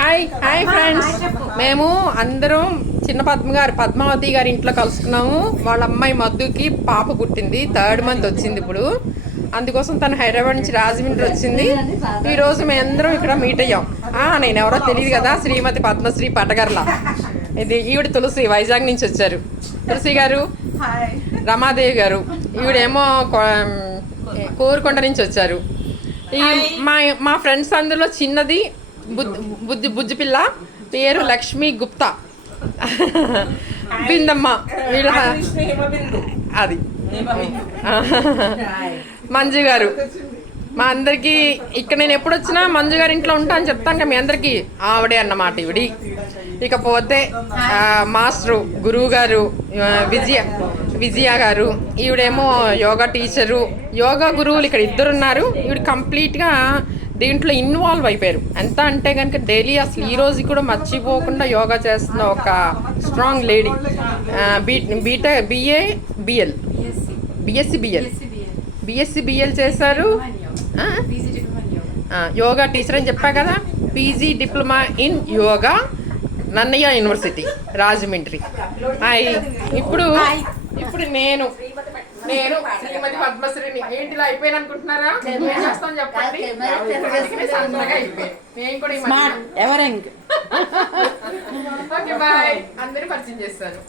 Hi hi friends, మేము అందరం చిన్న పద్మావతి గారి ఇంట్లో కలుసుకున్నాము. వాళ్ళ అమ్మాయి మధుకి పాప పుట్టింది, 3rd month వచ్చింది ఇప్పుడు. అందుకోసం తను హైదరాబాద్ నుంచి రాజమండ్రి వచ్చింది. ఈ రోజు మేమందరం ఇక్కడ మీట్ అయ్యాం. నేను ఎవరో తెలియదు కదా, శ్రీమతి పద్మశ్రీ పటగర్ల. ఇది ఈవిడ తులసి, వైజాగ్ నుంచి వచ్చారు. తులసి గారు, రమాదేవి గారు, ఈవిడేమో కోరుకొండ నుంచి వచ్చారు. ఈ మా ఫ్రెండ్స్ అందులో చిన్నది బుజ్జి పిల్ల, పేరు లక్ష్మి గుప్తా. బిందమ్మ వీళ్ళ అది. మంజు గారు, మా అందరికి ఇక్కడ నేను ఎప్పుడు వచ్చినా మంజు గారి ఇంట్లో ఉంటా అని చెప్తాను కదా మీ అందరికి, ఆవిడే అన్నమాట ఈవిడి. ఇకపోతే మాస్టరు గురువు గారు విజయ గారు, ఈవిడేమో యోగా టీచరు. యోగా గురువులు ఇక్కడ 2 ఉన్నారు. ఈవిడ కంప్లీట్గా దీంట్లో ఇన్వాల్వ్ అయిపోయారు. ఎంత అంటే కనుక డైలీ అసలు ఈ రోజు కూడా మర్చిపోకుండా యోగా చేస్తున్న ఒక స్ట్రాంగ్ లేడీ. బిఎస్సి బిఎల్ చేశారు. యోగా టీచర్ అని చెప్పా కదా. PG diploma in yoga, Nannaya university Rajahmundry. ఇప్పుడు నేను శ్రీమతి పద్మశ్రీని. ఏంటిలా అయిపోయాను అనుకుంటున్నారా? చేస్తాను చెప్పండి. Okay bye. అందరూ పరిచయం చేస్తాను.